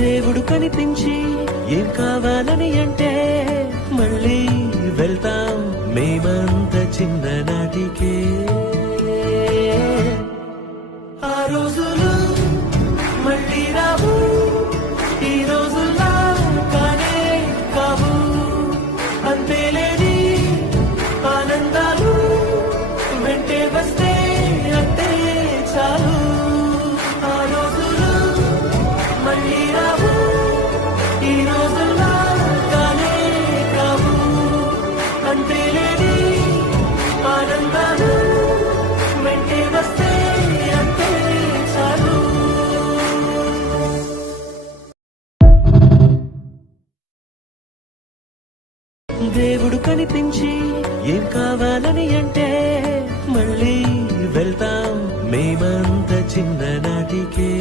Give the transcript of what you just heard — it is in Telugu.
దేవుడు కనిపించి ఏం కావాలని అంటే మళ్ళీ వెళ్తాం మేమంత చిన్ననాటికే. ఆ రోజులు మళ్ళీ రావు, ఈ రోజుల్లా కానే కావు. అంతేలేని ఆనందాలు వెంటే వస్తే అంతే చాలు. ఆ రోజులు మళ్ళీ రావు, ఈ రోజుల్లా కానే కావు. అంతేలేని ఆనందాలు వెంటే వస్తే అంతే చాలు. దేవుడు కనిపించి ఏం కావాలని అంటే మళ్ళీ వెళ్తాం మేమంత చిన్ననాటికే.